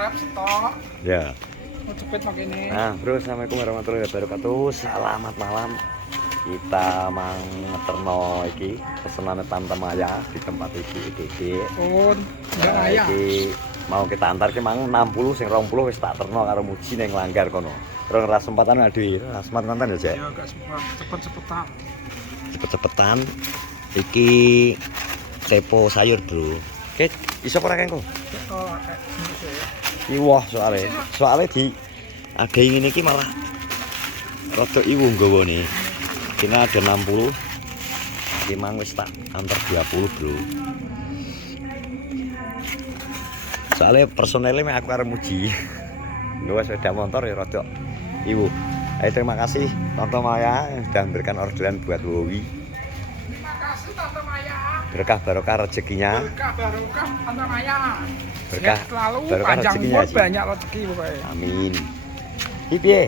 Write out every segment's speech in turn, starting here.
ngarep stok. Ya. Mau cepet pakai ini. Nah, bro, assalamualaikum warahmatullahi wabarakatuh. Selamat malam. Kita mang ngeterno iki pesenane Tante Maya di tempat iki. Pun enggak ayah. Iki mau kita antar ki mang 60 sing 20 wis tak terno karo Muji ning Langgar kono. Terus ora sempatan ade, sempat konten ya, Cek. Ya gak sempat, cepet-cepetan. Cepet-cepetan. Iki tepo sayur, bro. Oke, iso ora kengko? Oh, kayak gini sih. Iwah soalnya di ada yang ini ki malah rada iwu nggawane. Kini ada 60. Iki mang wis tak antar 20, bro. Soalnya personelnya mek aku karo Muji. Nggawa sepeda motor ya rada iwu. Ayo terima kasih Tante Maya yang sudah memberikan orderan buat Wowi. Terima kasih Tante Maya. Berkah barokah rezekinya. Berkah barokah Tante Maya. Berkah Sehat selalu barokah panjang rezekinya, umur Ci. banyak rezeki pokoknya. Amin. Iki piye?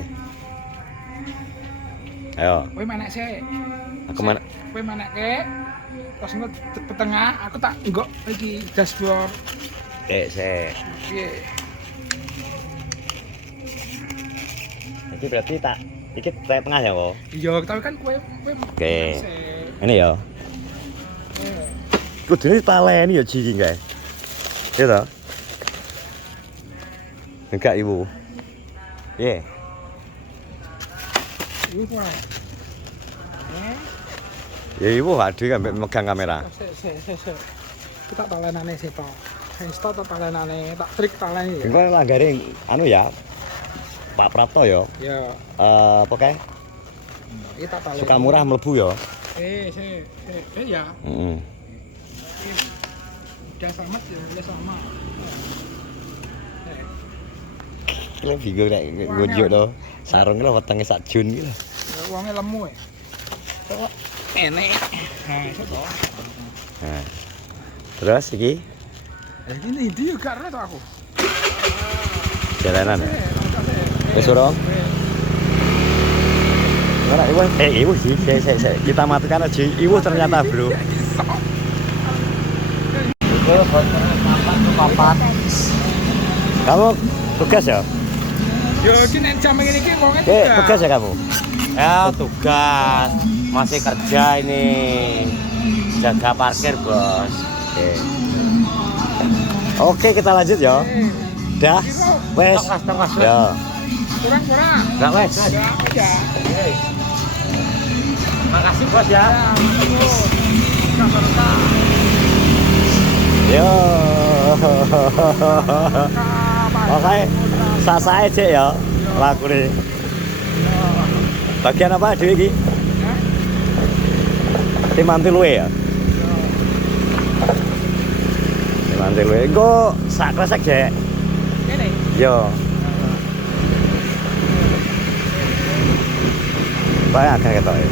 Ayo, Kowe menek sih. aku mana? Kowe menek ke. Terus nge ke tengah, aku tak enggak iki dashboard. Sik. Piye? Iki berarti tak iki tengah ya, kok. Iya, tapi kan kowe Oke. sih. Ini ya. Kudune taleni ya Ji guys. Iya toh? Enggak ibu. Iya. Iku kowe. Ya ibu ade kan megang kamera. Sik. Kita talenane sih, Pak. Insta tak talenane, tak trik talene ya. Engko langgare anu ya. Pak Prapto ya. Ya, Apa kae? iki tak talene. Sukamurah mlebu ya. Sik. Ya. Heeh. Udah sama ya sama. Kira bingung nek ngunjuk to. Sarung lho wetenge sak jun iki lho. Ya wonge lemu ya. Kok enek. Nah, iso to. Nah. Terus iki Ini dia gak ero to aku. jalanan ya. Wis urung? Ora ibu, ibu sih, saya. Kita matikan aja. Ibu ternyata, bro. Papat. Kamu tugas ya? Yo iki nek jam ngene iki wonge Tugas ya kamu? Ya tugas. Masih kerja ini. Jaga parkir, Bos. Oke, kita lanjut ya. Dah. Wes. Ya. Kurang. Enggak wes. Ya. Makasih, Bos ya. Barokah. Yo. Oke. Sasae cek ya. Lakune. Bagian apa dhewe iki? Timanti luwe ya. Timanti luwe. Engko sak kresek, Jek. Kene. Yo. Bae akeh ketok ya.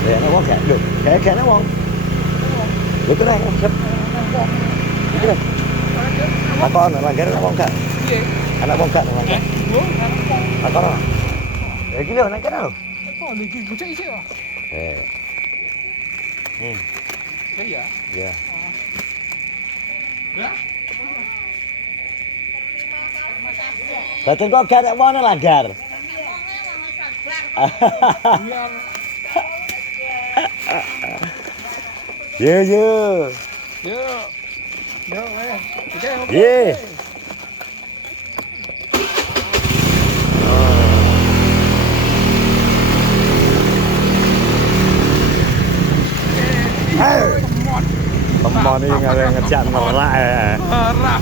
Ya ana wong gak? Lho, kayak ana wong. Lho kira siap. Kira. Apa ana langgar ana wong gak? Piye? Anak wong gak langgar. Yo, kan. Apa ana? Ya iki lho nang kene lho. Oh, iki gocek isi ya. Ya. Ya. Ya. Betul kok gak ada mana langgar. Biar Yo. yo. Yo, weh. Oke. Ye. Temon iki ngejak nerak ya. Merah.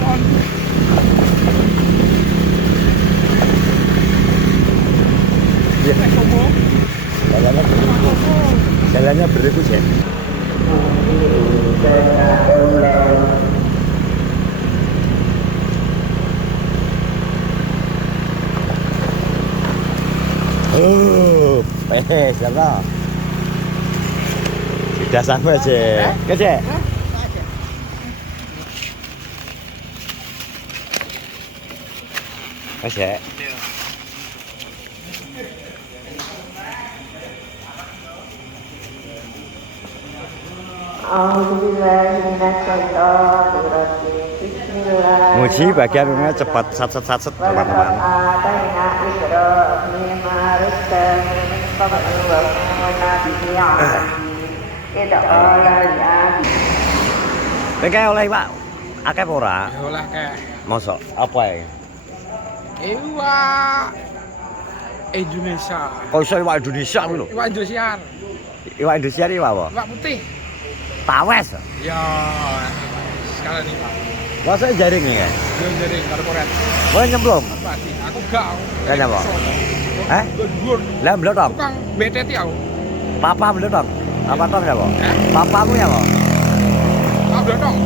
Mon. Iya. Jalannya beribu sih. Karena sudah sampai aja. Kece. Kece. Muji bagian rumahnya cepat satset teman-teman. Kayak oleh Pak, akeh apa ora? Ya oleh kayak Mosok apa ya? Iwa Indonesia. Kok iso iwak Indonesia kuwi lho? Iwa Indonesia. Iwak Indonesia iki apa? Iwak putih. Tawes. Ya, sekalian nih Pak. Masa jaring nih kan? Belum jadi korporat. Boleh nyemplung? Pasti. Aku gak. Gak nyapa? Hah? Gur. Lah mblotong. Tukang BTT aku. Papa mblotong. Apa tong ya, Pak? Papamu ya, Pak? Pak Blotong.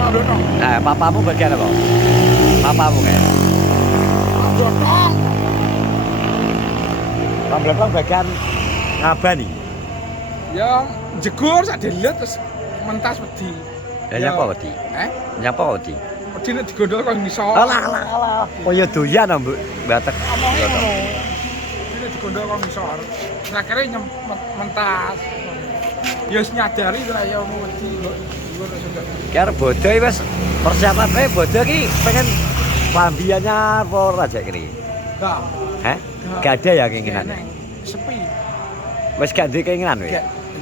Pak Blotong. Papamu bagian apa? Papamu kayak. Pak Blotong. Pak Blotong bagian ngabani. Yang jegur sak delet terus mentas wedi. Ya nyapa wedi? Nyapa wedi? Wedi nek digondol kok ngisor. Alah. Oh ya doyan Mbak Batek. Omongnya ngono. Wedi digondol kok ngisor. Akhirnya mentas. Ya wis nyadari lah ya wedi kok. Kira bodoh iki wis persiapan bodoh iki pengen lambiannya apa ora aja kiri? Enggak. Hah? Gak ada ya keinginan. Sepi. Wis gak ada keinginan wis.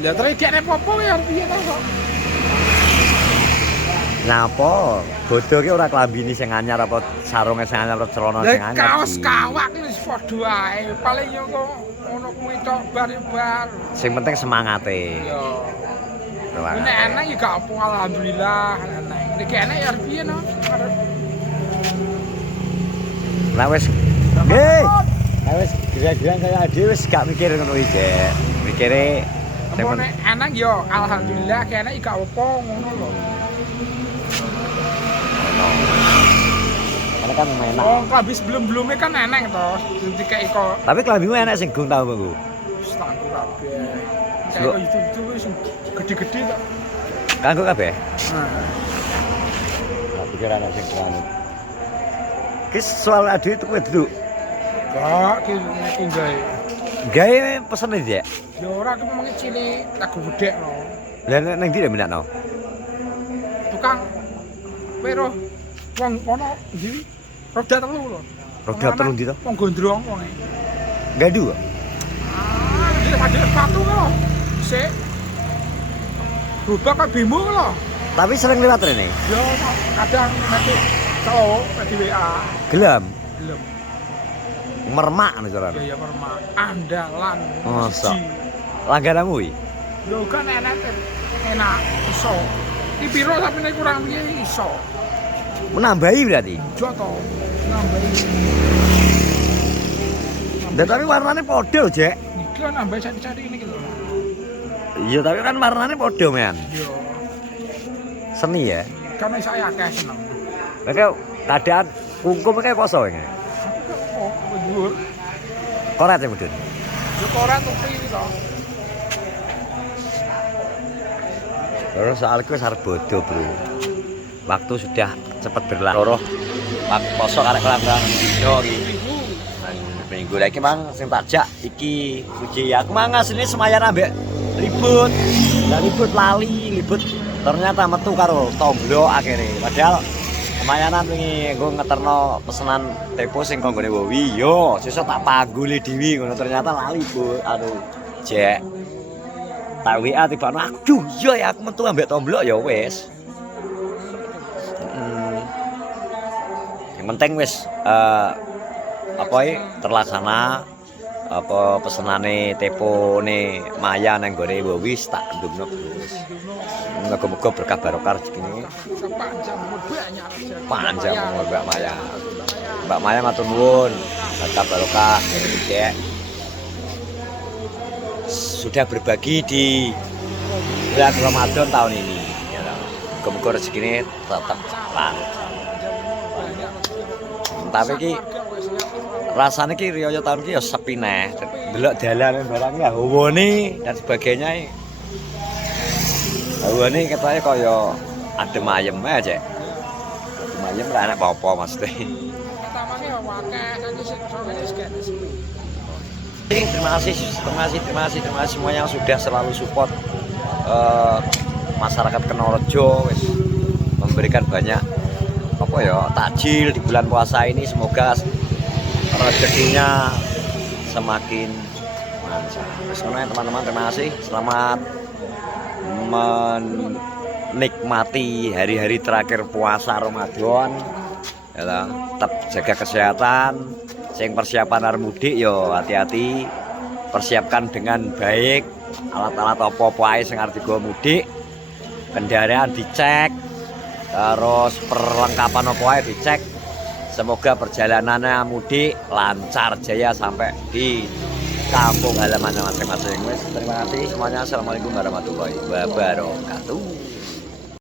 Ya terus dia apa ya piye ta kok. Napa? Bodoh ki ora klambine sing anyar apa sarunge sing anyar apa celana sing anyar. Kaos kawak iki wis padha ae. Paling yo kok ono kuwi tok bar. Sing penting semangate. Yo. Nek enak ya gak apa alhamdulillah enak. Nek enak ya piye no. Lah wis. Nggih. Lah wis gila-gilaan kaya ade wis gak mikir ngono iki, Cek. Mikire nek enak yo alhamdulillah kene iki gak apa ngono lho. Karena kan enak. Oh, klambi sebelum-belumnya kan enak toh. Dikai kok. Tapi klambimu enak sing gung tau, Bu. Stangku kabeh. Kayak kok itu wis gede-gede tok. Kanggo kabeh? Nah. Lah pikir anak sing kuwi. Ki soal ade itu kowe duduk. Kok ki gawe. Gawe pesen iki, Dek. Ya ora aku memang cilik lagu gedekno. Lah ning ndi minakno? Tukang pero wong kono iki roda telu lho. Roda telu ndi to? Wong gondrong wonge. Gandu kok. Iki padhe sepatu lho. Sik. Rubah kok bimo lho. Tapi sering lewat rene. Yo kadang nanti cowok di WA. Gelem. Gelem. Mermak nek carane. Ya permak. Andalan. Masa. Langgananmu iki? Lho kan enak iso. Iki piro tapi nek kurang piye iso. Menambahi berarti. Joto. Nambahi. Tapi warnanya podo, Jek. Iki kan nambah cari-cari ini gitu. Iya, tapi kan warnanya podo, men. Iya. Seni ya. Karena saya akeh seneng. Tapi keadaan kungkum kayak kosong ini. Oh, dhuwur. Koret ya, Mudun. Yo koran tuh iki to. Terus soalku harus bodoh, Bro. Waktu sudah cepat berlalu. Waktu kosong arek kelang-kelang dino iki. Minggu lagi mang sing takjak iki uji aku mang asline semayan ambek ribut. Lah ribut lali, ribut ternyata metu karo tomblo akhirnya. Padahal kemayanan wingi nggo ngeterno pesenan tempo sing konggone Wowi. Yo, sesuk tak pangguli dhewe ngono ternyata lali, Bu. Aduh, Jek. Tak WA tibane aduh, iya ya aku metu ambek tomblo ya wis. Yang penting wis apa terlaksana apa pesenane tepone Maya nang gone wis tak ndumno terus. Muga-muga berkah barokah rezekine. Panjang Mbak Maya. Mbak Maya matur nuwun, berkah barokah Cek. Sudah berbagi di bulan Ramadan tahun ini. Muga-muga rezekine tetap lancar. Tapi ki rasanya ki riyo tahun ki ya sepi neh. Delok dalan barang ya hawane dan sebagainya. Hawane ketane kaya adem ayem ae, Cek. Adem ayem ra enak apa-apa maksudnya. Pertamane ya akeh saiki sing sepi. Terima kasih semua yang sudah selalu support masyarakat Kenorejo wis memberikan banyak apa ya takjil di bulan puasa ini, semoga rezekinya semakin lancar. Teman-teman, terima kasih, selamat menikmati hari-hari terakhir puasa Ramadan ya, tetap jaga kesehatan. Sing persiapan arep mudik yo hati-hati, persiapkan dengan baik alat-alat apa-apa ae sing arep digawa mudik, kendaraan dicek, terus perlengkapan apa ae dicek. Semoga perjalanannya mudik lancar jaya sampai di kampung halaman masing-masing. Terima kasih semuanya. Assalamualaikum warahmatullahi wabarakatuh.